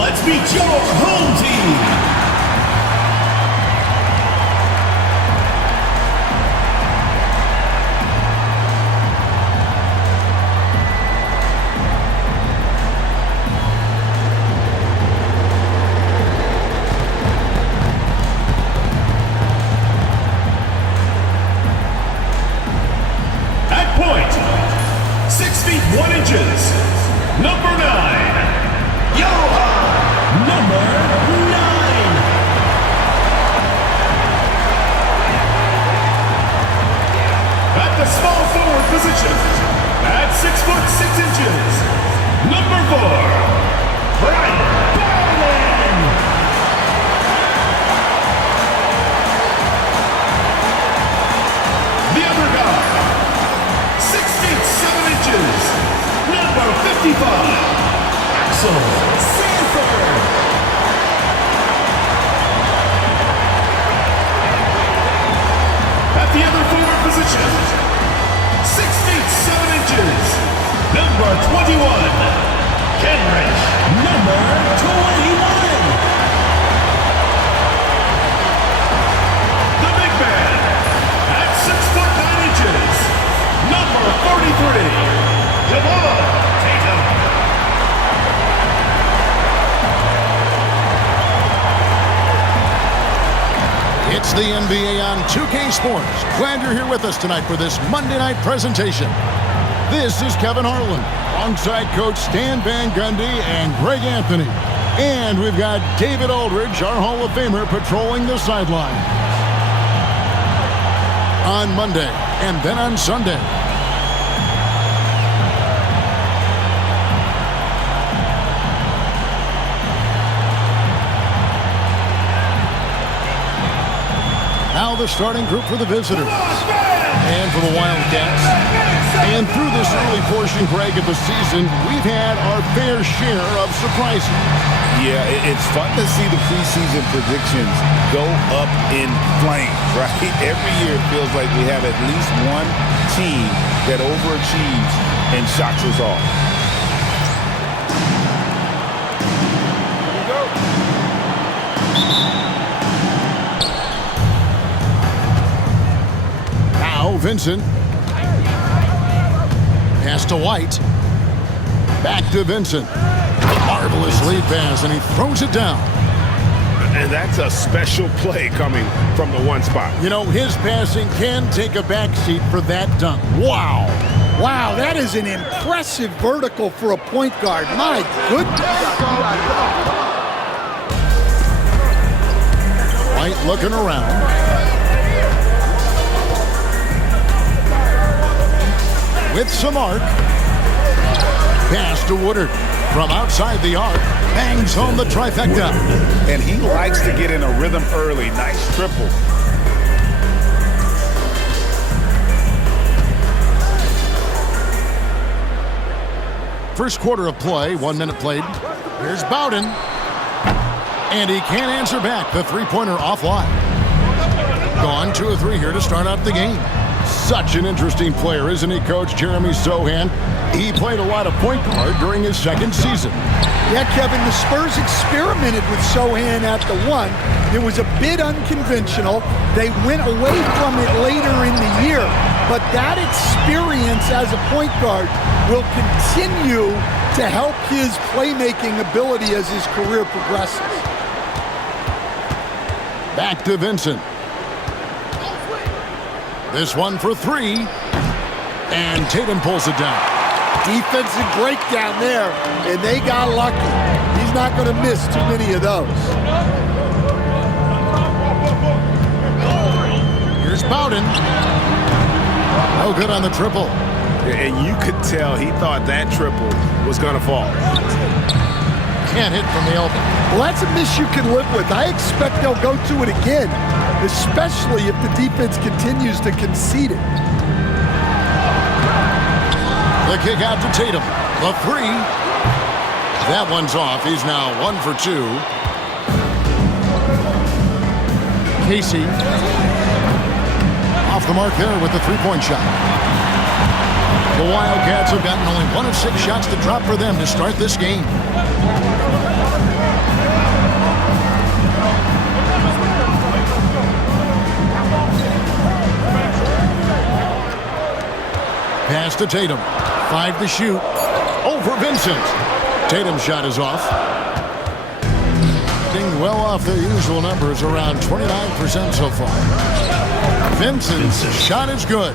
Let's meet your home team. At point, 6 feet 1 inches, number 9. Number 9. At the small forward position, at 6 foot 6 inches, number 4, Brian Bowman. The other guy, 6 feet 7 inches, number 55. At the other forward position, 6 feet 7 inches, number 21, Kenrich, number 21. The big man, at 6 foot 9 inches, number 43, Jamal Tatum. It's the NBA on 2K Sports. Glad you're here with us tonight for this Monday night presentation. This is Kevin Harlan, alongside Coach Stan Van Gundy and Greg Anthony. And we've got David Aldridge, our Hall of Famer, patrolling the sideline. On Monday and then on Sunday. Now the starting group for the visitors and for the Wildcats. And through this early portion, Greg, of the season, we've had our fair share of surprises. Yeah, it's fun to see the preseason predictions go up in flames, right? Every year it feels like we have at least one team that overachieves and shocks us all. Vincent. Pass to White. Back to Vincent. Marvelous lead pass, and he throws it down. And that's a special play coming from the one spot. You know, his passing can take a backseat for that dunk. Wow. Wow, that is an impressive vertical for a point guard. My goodness. White looking around. With some arc. Pass to Woodard. From outside the arc. Bangs home the trifecta. And he likes to get in a rhythm early. Nice triple. First quarter of play. 1 minute played. Here's Bowden. And he can't answer back. The three-pointer offline. Gone 2 of 3 here to start out the game. Such an interesting player, isn't he, Coach Jeremy Sohan? He played a lot of point guard during his second season. Yeah, Kevin, the Spurs experimented with Sohan at the 1. It was a bit unconventional. They went away from it later in the year. But that experience as a point guard will continue to help his playmaking ability as his career progresses. Back to Vincent. This one for 3. And Tatum pulls it down. Defensive breakdown there, and they got lucky. He's not going to miss too many of those. Here's Bowden. No good on the triple. And you could tell he thought that triple was going to fall. Can't hit from the elbow. Well, that's a miss you can live with. I expect they'll go to it again, especially if the defense continues to concede it. The kick out to Tatum. The 3. That one's off. He's now 1 for 2. Casey off the mark there with the three-point shot. The Wildcats have gotten only 1 of 6 shots to drop for them to start this game. to Tatum. 5 to shoot. Over Vincent. Tatum's shot is off. Getting well off their usual numbers, around 29% so far. Vincent's shot is good.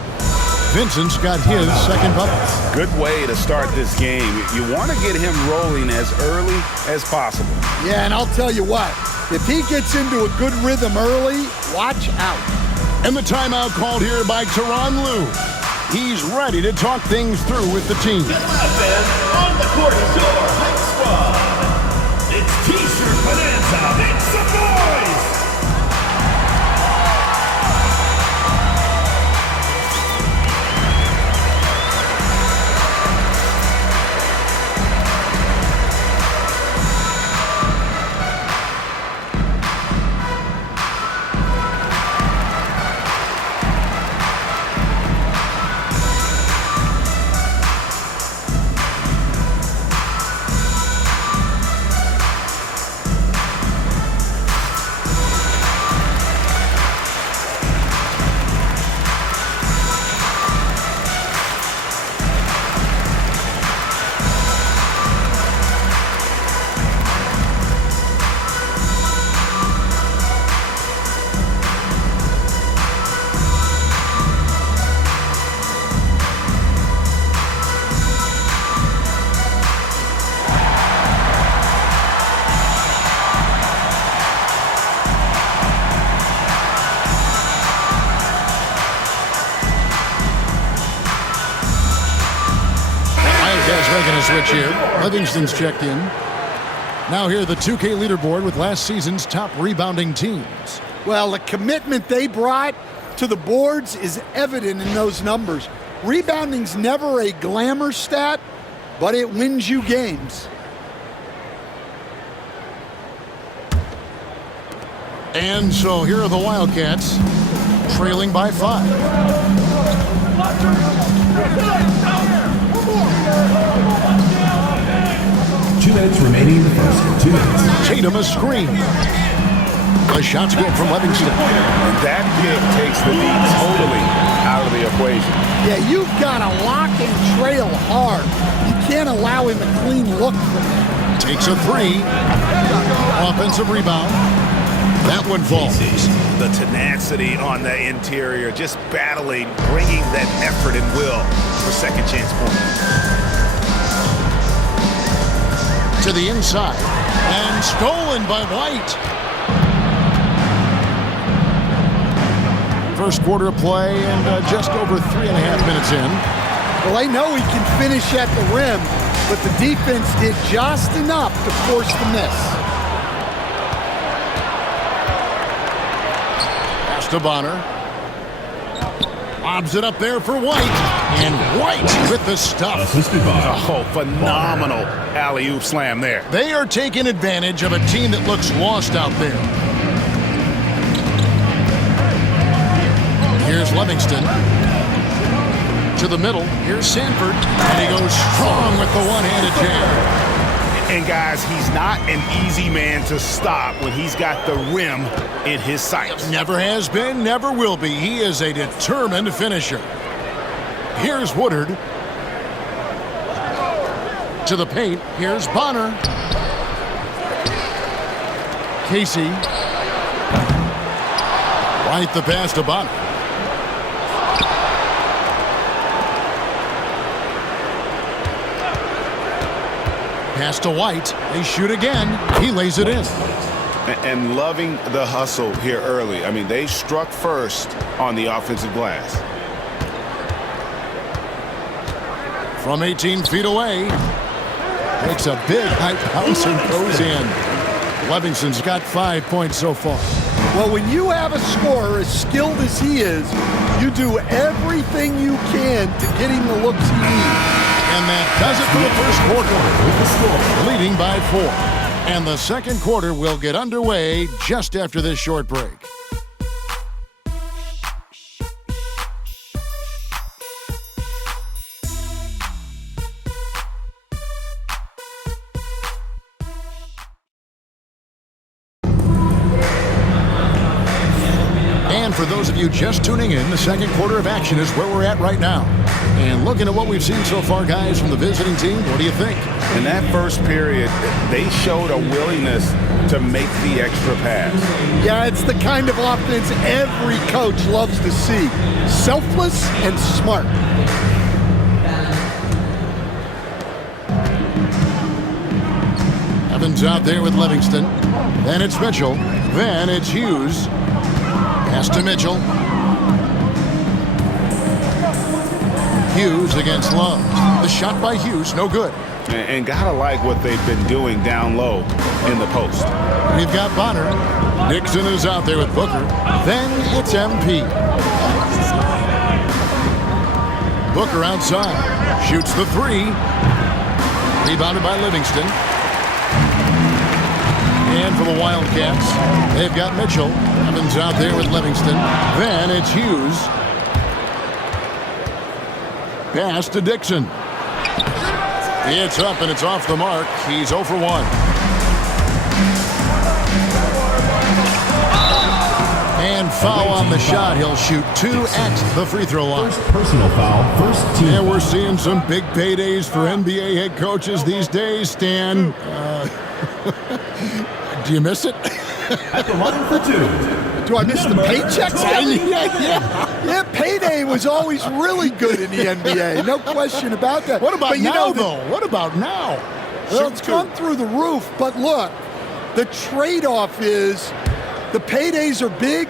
Vincent's got his second bucket. Good way to start this game. You want to get him rolling as early as possible. Yeah, and I'll tell you what, if he gets into a good rhythm early, watch out. And the timeout called here by Tyronn Lue. He's ready to talk things through with the team. And on the court is your hype squad. It's T-shirt Bonanza. Make some noise! Making a switch here. Livingston's checked in. Now here the 2K leaderboard with last season's top rebounding teams. Well, the commitment they brought to the boards is evident in those numbers. Rebounding's never a glamour stat, but it wins you games. And so here are the Wildcats, trailing by 5. 2 minutes remaining in the first. 2 minutes. Tatum a screen. The shot's good from Livingston. And that pick takes the lead totally out of the equation. Yeah, you've got to lock and trail hard. You can't allow him a clean look from there. Takes a 3. Offensive rebound. That one falls. The tenacity on the interior, just battling, bringing that effort and will for second chance points. To the inside. And stolen by White. First quarter of play and just over 3.5 minutes in. Well, they know he can finish at the rim, but the defense did just enough to force the miss. Pass to Bonner. Lobs it up there for White. And White with the stuff. Assisted by Oh, phenomenal alley-oop slam there. They are taking advantage of a team that looks lost out there. Here's Livingston. To the middle. Here's Sanford. And he goes strong with the one-handed jam. And guys, he's not an easy man to stop when he's got the rim in his sights. Never has been, never will be. He is a determined finisher. Here's Woodard. To the paint. Here's Bonner. Casey. Right the pass to Bonner. Pass to White. They shoot again. He lays it in. And loving the hustle here early. I mean, they struck first on the offensive glass. From 18 feet away. Takes a big high bounce and goes in. Livingston's got 5 points so far. Well, when you have a scorer as skilled as he is, you do everything you can to get him the looks he needs. And that does it for the first quarter, with the score leading by 4. And the second quarter will get underway just after this short break. And for those of you just tuning in, the second quarter of action is where we're at right now. And looking at what we've seen so far, guys, from the visiting team, what do you think? In that first period, they showed a willingness to make the extra pass. Yeah, it's the kind of offense every coach loves to see. Selfless and smart. Evans out there with Livingston. Then it's Mitchell. Then it's Hughes. Pass to Mitchell. Hughes against Love. The shot by Hughes, no good. And gotta like what they've been doing down low in the post. We've got Bonner. Dixon is out there with Booker. Then it's MP. Booker outside. Shoots the three. Rebounded by Livingston. And for the Wildcats, they've got Mitchell. Evans out there with Livingston. Then it's Hughes. Pass to Dixon. It's up and it's off the mark. He's 0 for 1. And foul on the shot. He'll shoot 2 at the free throw line. First personal foul, first team. And we're seeing some big paydays for NBA head coaches these days, Stan. Do you miss it? At the line for 2. Do I miss the paychecks? Yeah, payday was always really good in the NBA. No question about that. What about but now, though? What about now? Well, it's gone through the roof. But look, the trade-off is the paydays are big,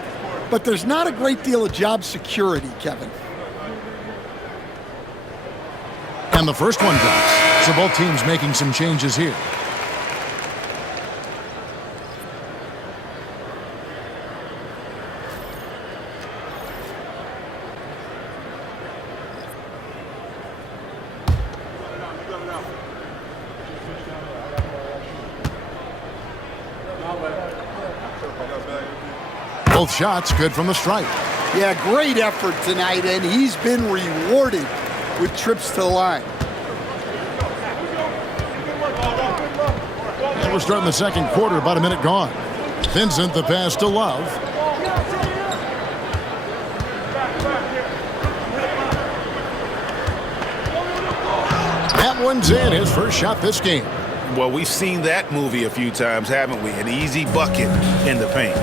but there's not a great deal of job security, Kevin. And the first one drops. So both teams making some changes here. Both shots good from the stripe. Yeah, great effort tonight, and he's been rewarded with trips to the line. And we're starting the second quarter, about a minute gone. Vincent, the pass to Love. That one's in, his first shot this game. Well, we've seen that movie a few times, haven't we? An easy bucket in the paint.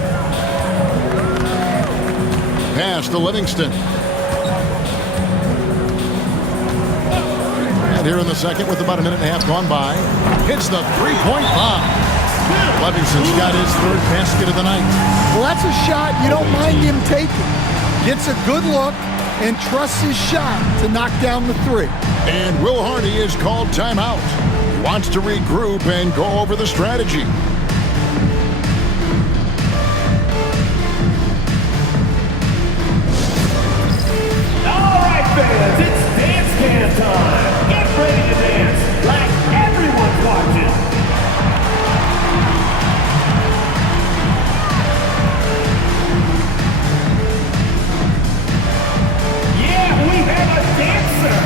Pass to Livingston. And here in the second with about a minute and a half gone by, hits the three-point bomb. Livingston's got his third basket of the night. Well, that's a shot you don't mind him taking. Gets a good look and trusts his shot to knock down the three. And Will Hardy is called timeout. He wants to regroup and go over the strategy. Fans, it's dance can time. Get ready to dance like everyone's watching. Yeah, we have a dancer.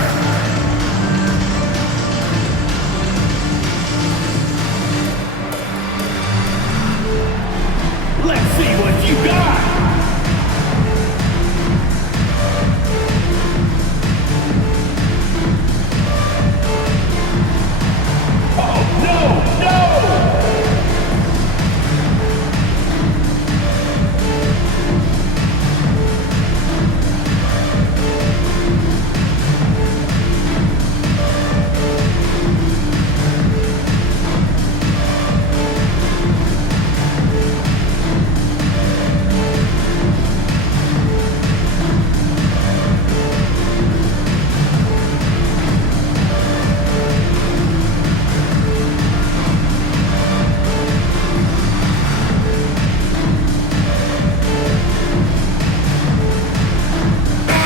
Let's see what you got.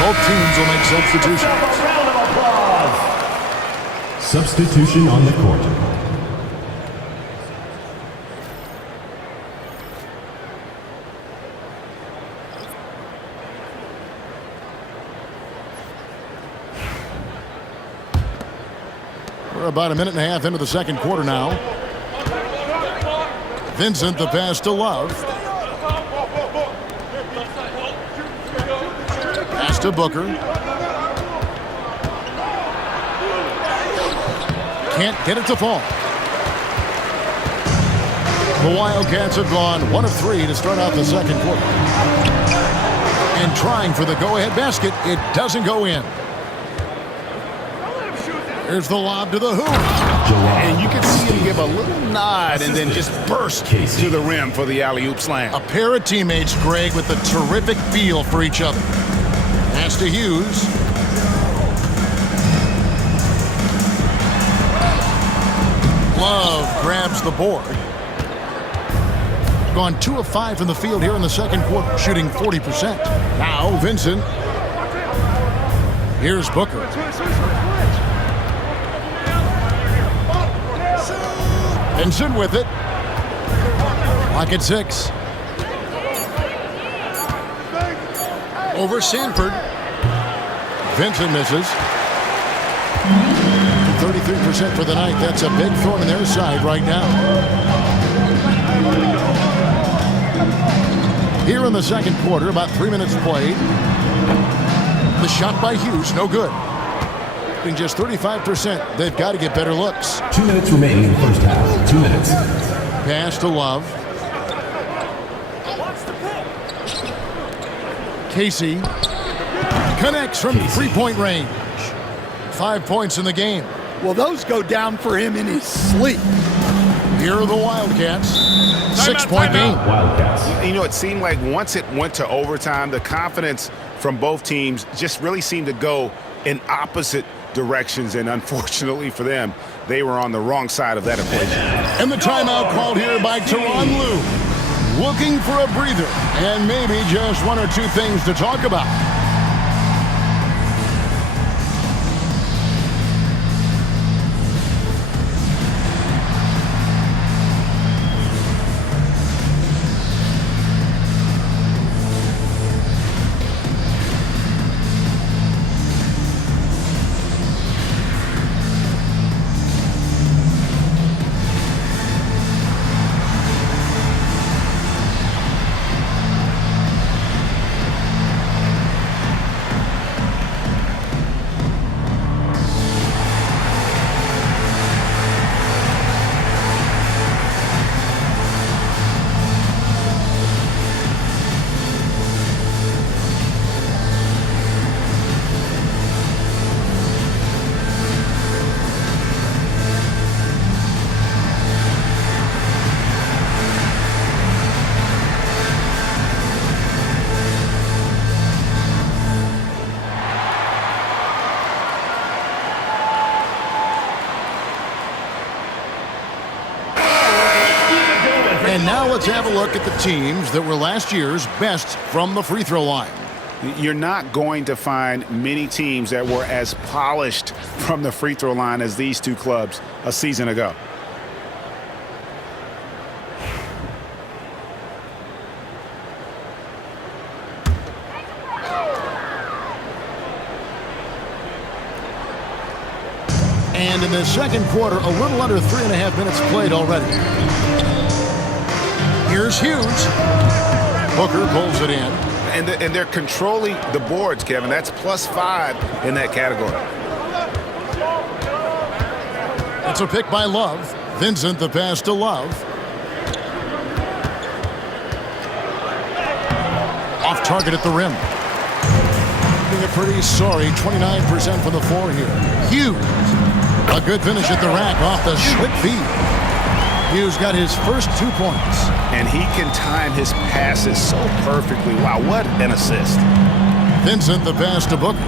Both teams will make substitutions. A round of applause. Substitution on the court. We're about a minute and a half into the second quarter now. Vincent, the pass to Love. to Booker. Can't get it to fall. The Wildcats have gone 1 of 3 to start out the second quarter. And trying for the go-ahead basket, it doesn't go in. Here's the lob to the hoop. And you can see him give a little nod and then just burst to the rim for the alley-oop slam. A pair of teammates, Greg, with a terrific feel for each other. Pass to Hughes. Love grabs the board. Gone 2 of 5 from the field here in the second quarter, shooting 40%. Now Vincent. Here's Booker. Vincent with it. Lock at 6. Over Sanford. Vincent misses. 33% for the night. That's a big thorn in their side right now. Here in the second quarter, about 3 minutes played. The shot by Hughes, no good. In just 35%, they've got to get better looks. 2 minutes remaining in the first half. 2 minutes. Pass to Love. Casey connects from three-point range. 5 points in the game. Well, those go down for him in his sleep. Here are the Wildcats. 6-point game. Wildcats. You know, it seemed like once it went to overtime, the confidence from both teams just really seemed to go in opposite directions, and unfortunately for them, they were on the wrong side of that equation. And the timeout called here by Tyronn Lue. Looking for a breather and maybe just 1 or 2 things to talk about. And now let's have a look at the teams that were last year's best from the free throw line. You're not going to find many teams that were as polished from the free throw line as these two clubs a season ago. And in the second quarter, a little under 3.5 minutes played already. Here's Hughes. Booker pulls it in. And they're controlling the boards, Kevin. That's +5 in that category. It's a pick by Love. Vincent the pass to Love. Off target at the rim. Being a pretty sorry 29% from the floor here. Hughes. A good finish at the rack off the slick feed. Hughes got his first 2 points. And he can time his passes so perfectly. Wow, what an assist. Vincent the pass to Booker.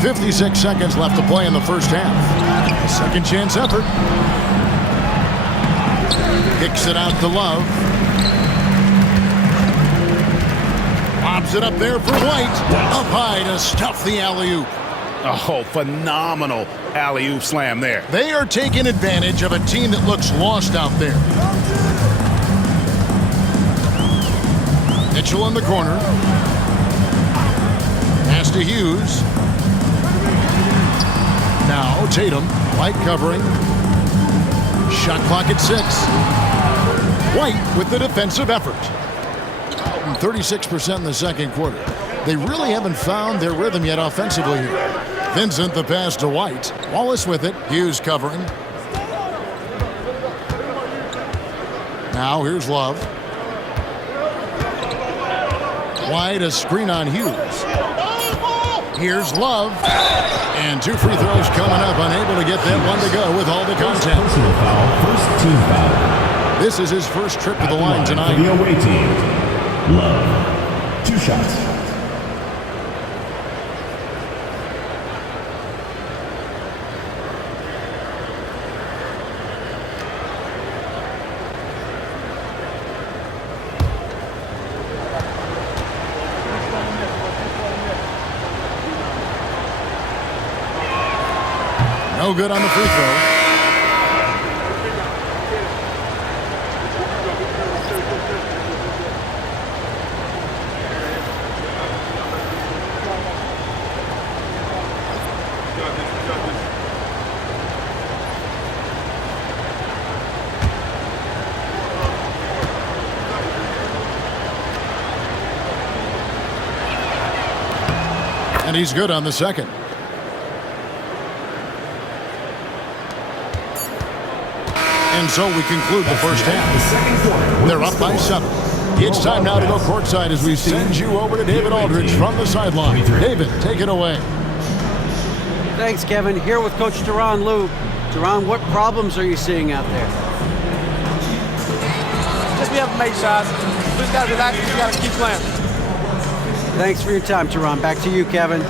56 seconds left to play in the first half. Second chance effort. Kicks it out to Love. Lobs it up there for White. Up high to stuff the alley-oop. Oh, phenomenal alley-oop slam there. They are taking advantage of a team that looks lost out there. Mitchell in the corner. Pass to Hughes. Now Tatum. White covering. Shot clock at 6. White with the defensive effort. shooting 36% in the second quarter. They really haven't found their rhythm yet offensively here. Vincent, the pass to White. Wallace with it. Hughes covering. Now here's Love. White, a screen on Hughes. Here's Love. And 2 free throws coming up. Unable to get that one to go with all the contact. Personal foul, first team foul. This is his first trip to the line For tonight. the away team, Love. 2 shots. No good on the free throw. And he's good on the second. And so we conclude the first half. They're up by 7. It's time now to go courtside as we send you over to David Aldridge from the sideline. David, take it away. Thanks, Kevin. Here with Coach Duran Lou. Duran, what problems are you seeing out there? Just we haven't made shots. We just got to relax. We just got to keep playing. Thanks for your time, Duran. Back to you, Kevin.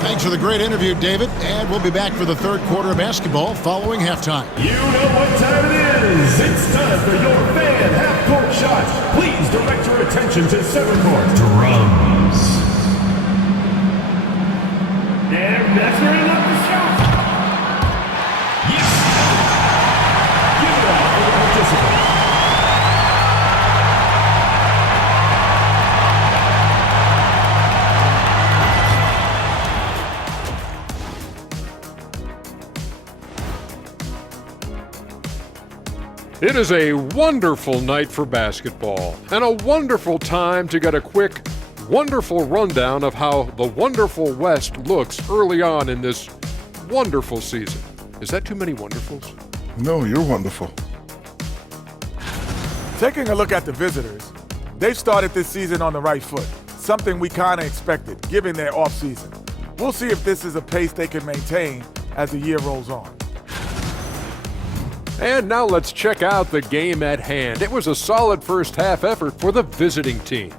Thanks for the great interview, David. And we'll be back for the third quarter of basketball following halftime. You know what time it is. It's time for your fan half-court shots. Please direct your attention to center court. Drums. And that's where he left the shot. Yes. Give it up for the participants. It is a wonderful night for basketball and a wonderful time to get a quick, wonderful rundown of how the wonderful West looks early on in this wonderful season. Is that too many wonderfuls? No, you're wonderful. Taking a look at the visitors, they've started this season on the right foot, something we kind of expected, given their offseason. We'll see if this is a pace they can maintain as the year rolls on. And now let's check out the game at hand. It was a solid first half effort for the visiting team.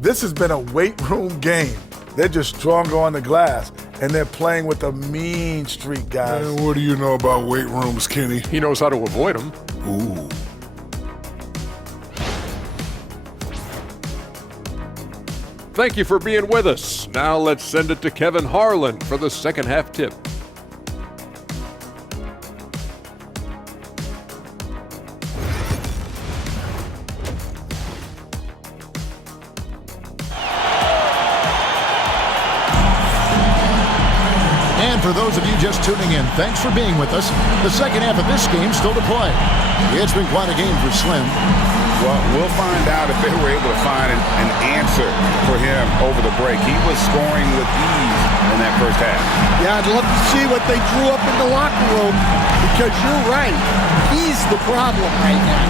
This has been a weight room game. They're just stronger on the glass, and they're playing with a mean streak, guys. Man, what do you know about weight rooms, Kenny? He knows how to avoid them. Ooh. Thank you for being with us. Now let's send it to Kevin Harlan for the second half tip. And for those of you just tuning in, thanks for being with us. The second half of this game still to play. It's been quite a game for Slim. Well, we'll find out if they were able to find an answer for him over the break. He was scoring with ease in that first half. Yeah, I'd love to see what they drew up in the locker room, because you're right. He's the problem right now.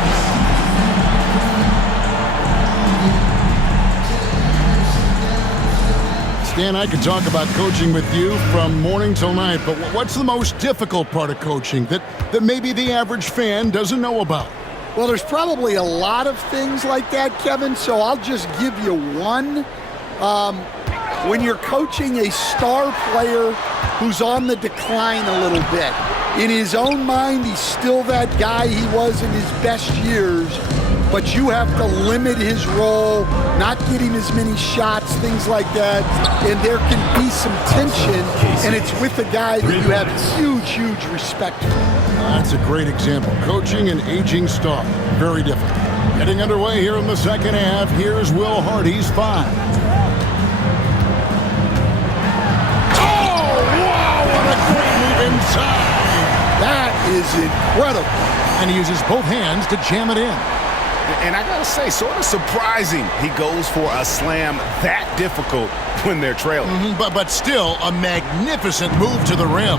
Dan, I could talk about coaching with you from morning till night, but what's the most difficult part of coaching that maybe the average fan doesn't know about? Well, there's probably a lot of things like that, Kevin, so I'll just give you one. When you're coaching a star player who's on the decline a little bit, in his own mind, he's still that guy he was in his best years, but you have to limit his role, not get him as many shots, things like that, and there can be some tension, and it's with a guy that you have huge, huge respect for. That's a great example. Coaching an aging star. Very different. Getting underway here in the second half. Here's Will Hardy's 5. Oh, wow, what a great move inside. That is incredible. And he uses both hands to jam it in. And I gotta say, sort of surprising he goes for a slam that difficult when they're trailing. But still a magnificent move to the rim.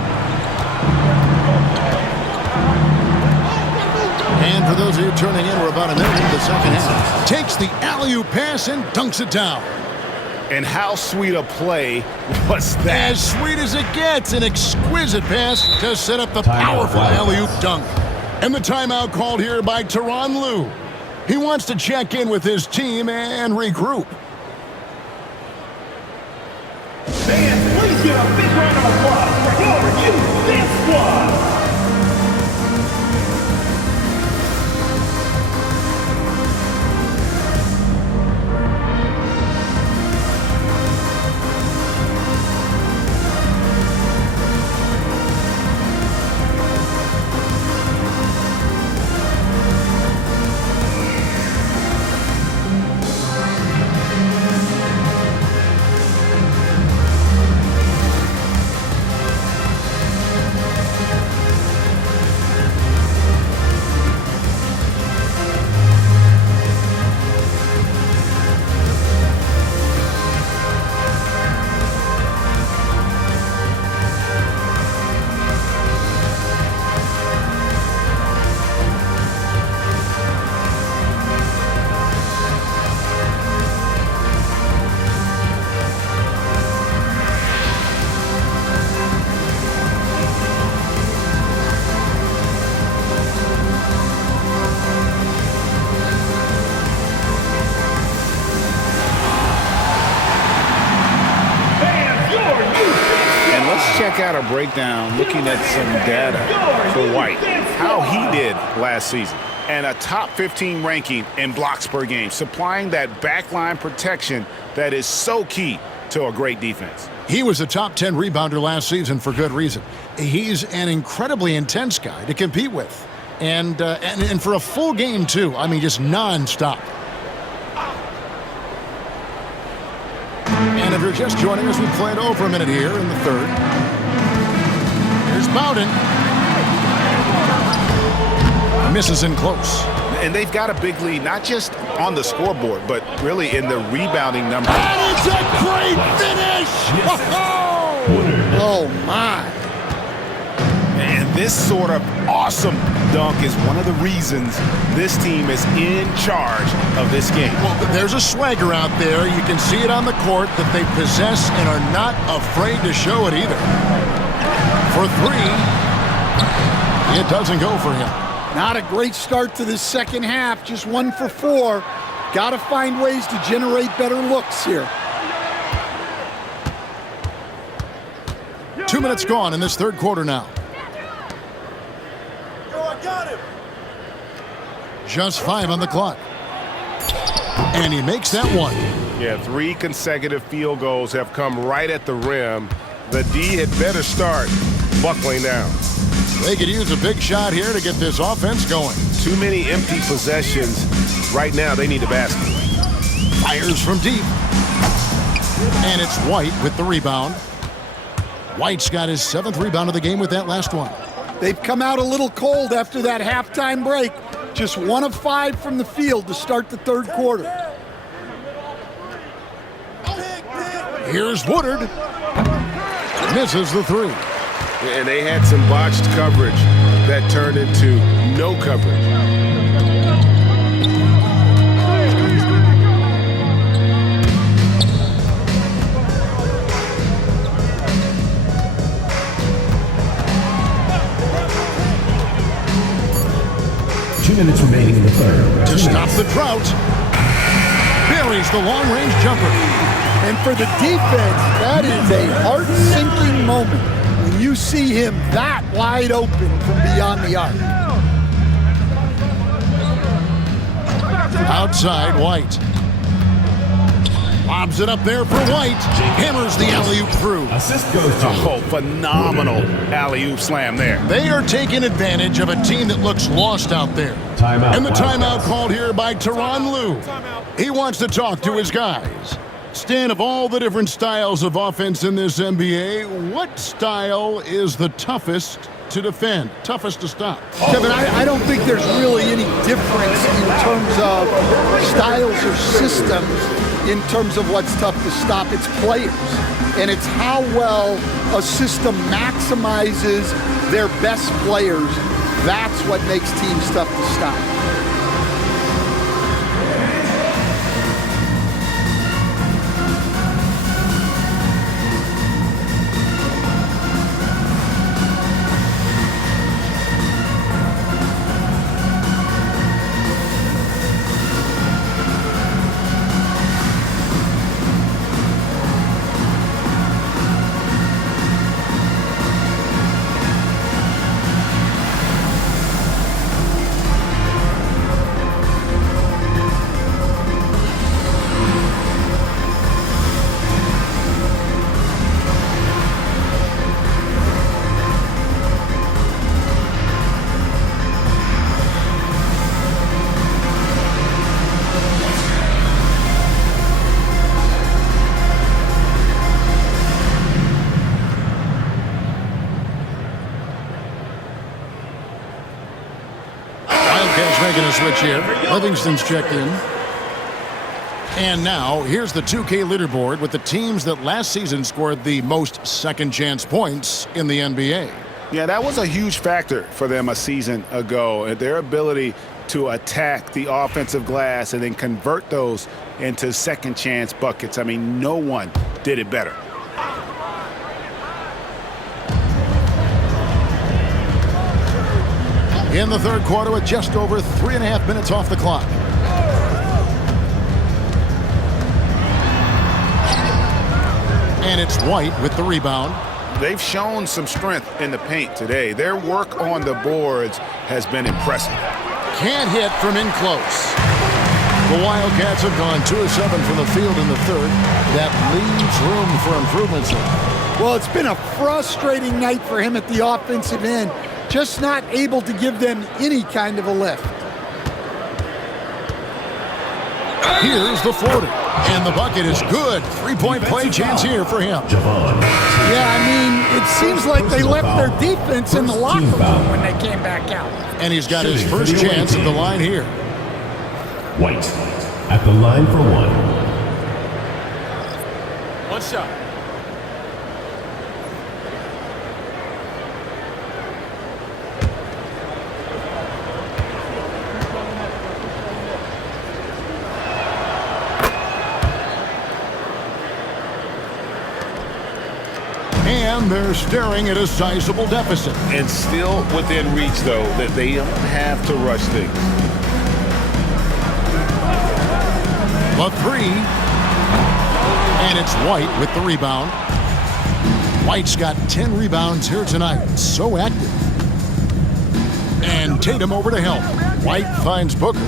And for those of you tuning in, we're about a minute into the second half. Takes the alley-oop pass and dunks it down. And how sweet a play was that? As sweet as it gets, an exquisite pass to set up the powerful alley-oop dunk. And the timeout called here by Tyronn Lue. He wants to check in with his team and regroup. Fans, please give a big round of applause for your youth dance squad. Check out a breakdown looking at some data for White, how he did last season, and a top 15 ranking in blocks per game, supplying that backline protection that is so key to a great defense. He was a top 10 rebounder last season for good reason. He's an incredibly intense guy to compete with. And for a full game, too. I mean, just nonstop. And if you're just joining us, we played over a minute here in the third. Here's Bowden. Misses in close. And they've got a big lead, not just on the scoreboard, but really in the rebounding numbers. And it's a great finish! Oh, my. And this sort of awesome dunk is one of the reasons this team is in charge of this game. Well, there's a swagger out there. You can see it on the court that they possess and are not afraid to show it either. For three, it doesn't go for him. Not a great start to this second half, just 1 for 4. Got to find ways to generate better looks here. 2 minutes gone in this third quarter now. Just 5 on the clock. And he makes that one. Yeah, 3 consecutive field goals have come right at the rim. The D had better start buckling down. They could use a big shot here to get this offense going. Too many empty possessions. Right now, they need a basket. Fires from deep. And it's White with the rebound. White's got his 7th rebound of the game with that last one. They've come out a little cold after that halftime break. Just 1 of 5 from the field to start the third quarter. Here's Woodard. Misses the 3. And they had some botched coverage that turned into no coverage. Minutes remaining in the third. To stop the drought, buries the long-range jumper. And for the defense, that is a heart-sinking moment when you see him that wide open from beyond the arc. Outside, White. Lobs it up there for White. Hammers the alley-oop through. Assist goes to Phenomenal alley-oop slam there. They are taking advantage of a team that looks lost out there. Timeout. And the timeout called here by Tyronn Lue. He wants to talk to his guys. Stan, of all the different styles of offense in this NBA, what style is the toughest to defend. Toughest to stop. Kevin, I don't think there's really any difference in terms of styles or systems in terms of what's tough to stop. It's players, and it's how well a system maximizes their best players. That's what makes teams tough to stop. Making a switch here. Livingston's checked in. And now, here's the 2K leaderboard with the teams that last season scored the most second chance points in the NBA. Yeah, that was a huge factor for them a season ago. Their ability to attack the offensive glass and then convert those into second chance buckets. I mean, no one did it better. In the third quarter with just over 3.5 minutes off the clock. And it's White with the rebound. They've shown some strength in the paint today. Their work on the boards has been impressive. Can't hit from in close. The Wildcats have gone 2 of 7 from the field in the third. That leaves room for improvements. Well, it's been a frustrating night for him at the offensive end. Just not able to give them any kind of a lift. Here's the floater. And the bucket is good. 3-point play chance here for him. Yeah, I mean, it seems like they left their defense in the locker room when they came back out. And he's got his first chance at the line here. White at the line for one. One shot. And they're staring at a sizable deficit. And still within reach, though, that they don't have to rush things. A three. And it's White with the rebound. White's got 10 rebounds here tonight. So active. And Tatum over to help. White finds Booker.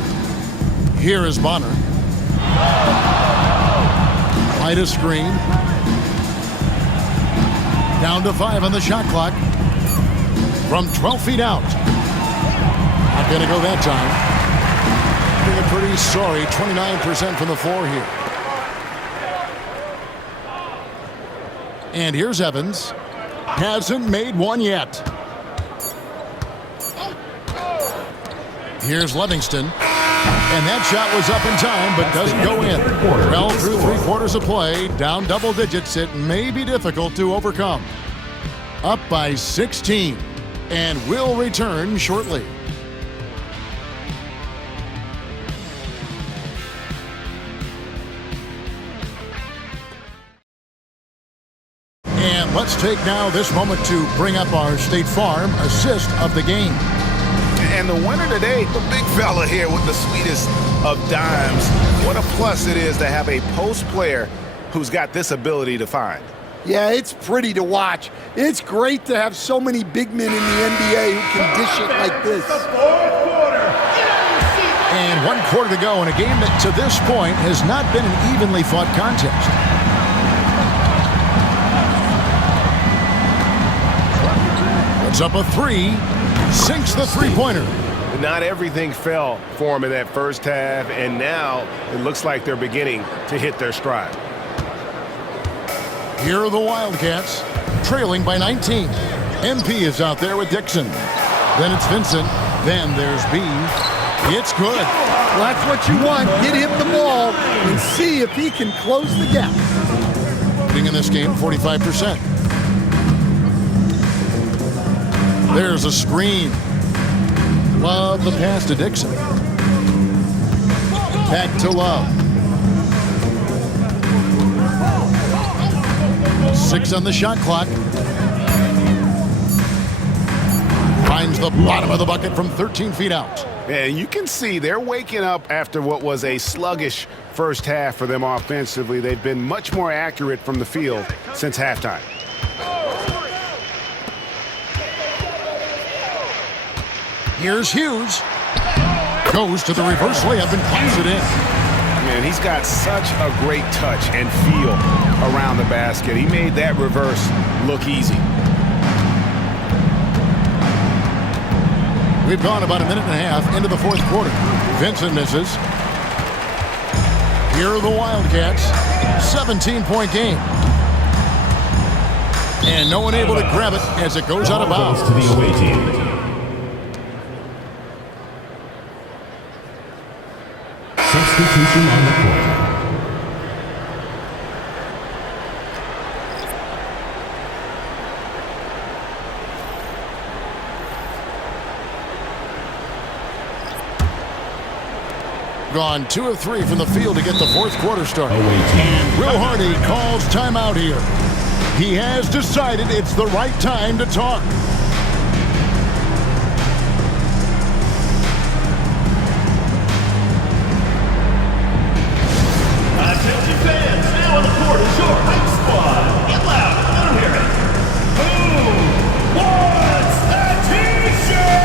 Here is Bonner. White a screen. Down to 5 on the shot clock. From 12 feet out. Not going to go that time. Being pretty sorry. 29% from the floor here. And here's Evans. Hasn't made one yet. Here's Livingston. And that shot was up in time, but doesn't go in. Well, through 3 quarters of play, down double digits, it may be difficult to overcome. Up by 16, and will return shortly. And let's take now this moment to bring up our State Farm assist of the game. And the winner today, the big fella here with the sweetest of dimes. What a plus it is to have a post player who's got this ability to find. Yeah, it's pretty to watch. It's great to have so many big men in the NBA who can dish it like this. And 1 quarter to go in a game that to this point has not been an evenly fought contest. Puts up a 3, sinks the three-pointer. Not everything fell for them in that first half, and now it looks like they're beginning to hit their stride. Here are the Wildcats, trailing by 19. MP is out there with Dixon. Then it's Vincent. Then there's B. It's good. Well, that's what you want. Get him the ball and see if he can close the gap. Shooting in this game, 45%. There's a screen. Love the pass to Dixon. Back to Love. 6 on the shot clock. Finds the bottom of the bucket from 13 feet out. And you can see they're waking up after what was a sluggish first half for them offensively. They've been much more accurate from the field since halftime. Here's Hughes. Goes to the reverse layup and pops it in. Man, he's got such a great touch and feel around the basket. He made that reverse look easy. We've gone about a minute and a half into the fourth quarter. Vincent misses. Here are the Wildcats. 17-point game. And no one able to grab it as it goes out of bounds. To the away team. Substitution on the court. Gone 2 of 3 from the field to get the fourth quarter started. And Will Hardy calls timeout here. He has decided it's the right time to talk. Attention fans, now on the court is your hype squad. Get loud, let them hear it. Who wants a t-shirt?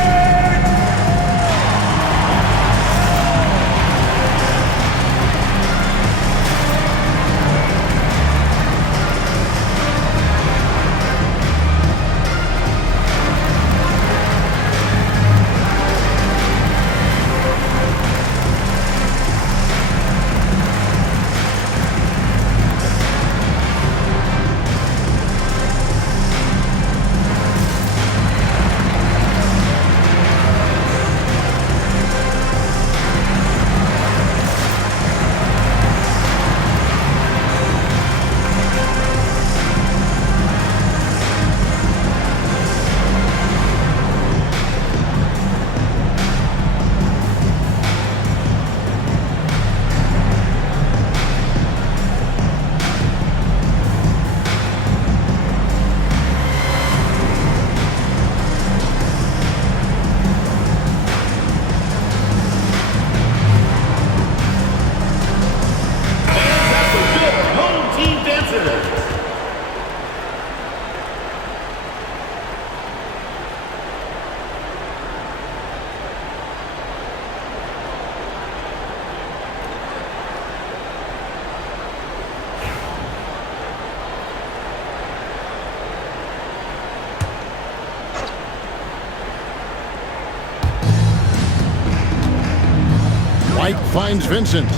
White finds Vincent.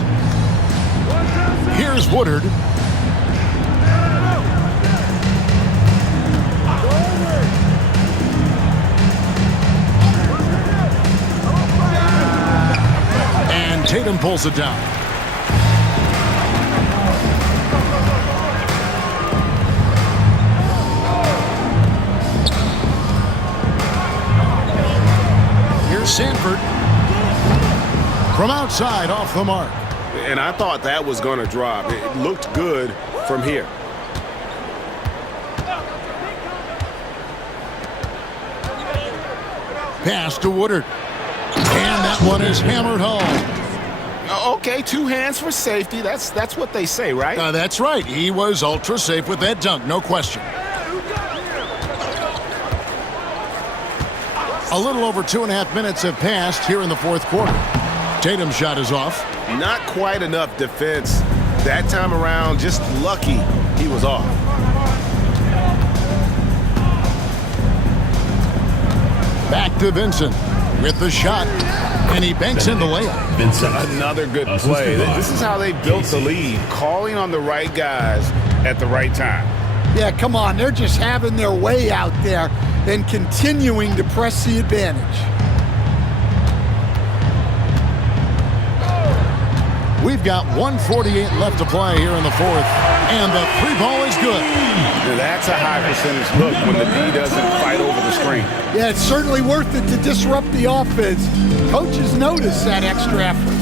Here's Woodard. And Tatum pulls it down. Here's Sanford. From outside, off the mark. And I thought that was going to drop. It looked good from here. Pass to Woodard. And that one is hammered home. Okay, 2 hands for safety. That's what they say, right? That's right. He was ultra safe with that dunk, no question. A little over 2.5 minutes have passed here in the fourth quarter. Tatum's shot is off. Not quite enough defense that time around. Just lucky he was off. Back to Vincent with the shot, and he banks in the layup. Vincent. Another good play. This is how they built the lead, calling on the right guys at the right time. Yeah, come on. They're just having their way out there. and continuing to press the advantage. We've got 1:48 left to play here in the fourth, and the three ball is good. Now that's a high percentage look when the D doesn't fight over the screen. Yeah, it's certainly worth it to disrupt the offense. Coaches notice that extra effort.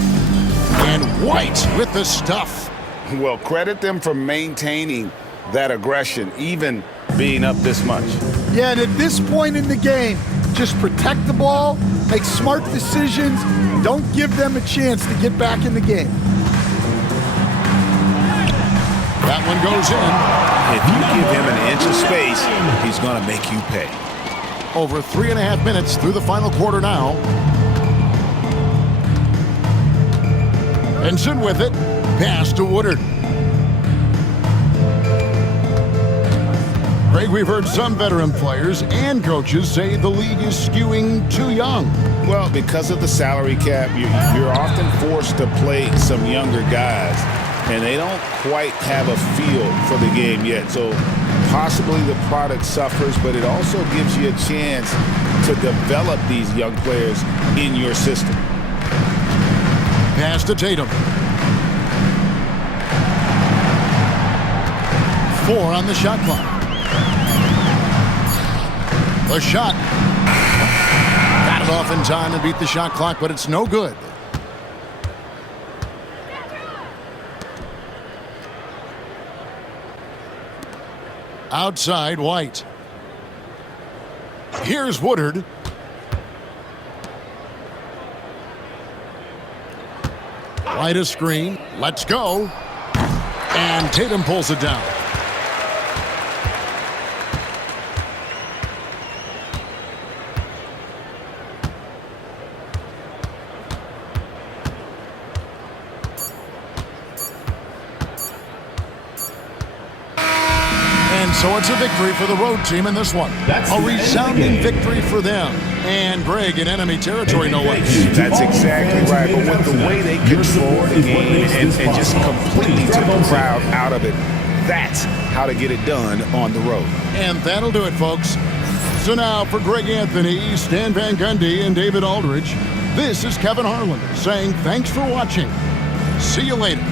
And White with the stuff. Well, credit them for maintaining that aggression, even being up this much. Yeah, and at this point in the game, just protect the ball, make smart decisions, don't give them a chance to get back in the game. That one goes in. If you give him an inch of space, he's going to make you pay. Over 3.5 minutes through the final quarter now. Benson with it. Pass to Woodard. Greg, we've heard some veteran players and coaches say the league is skewing too young. Well, because of the salary cap, you're often forced to play some younger guys, and they don't quite have a feel for the game yet. So possibly the product suffers, but it also gives you a chance to develop these young players in your system. Pass to Tatum. 4 on the shot clock. The shot. Got it off in time and beat the shot clock, but it's no good. Outside, White. Here's Woodard. White a screen. Let's go. And Tatum pulls it down. So it's a victory for the road team in this one. A resounding victory for them. And Greg in enemy territory, no less. That's exactly right. But with the way they control the game and just completely took the crowd out of it, that's how to get it done on the road. And that'll do it, folks. So now for Greg Anthony, Stan Van Gundy, and David Aldridge, this is Kevin Harlan saying thanks for watching. See you later.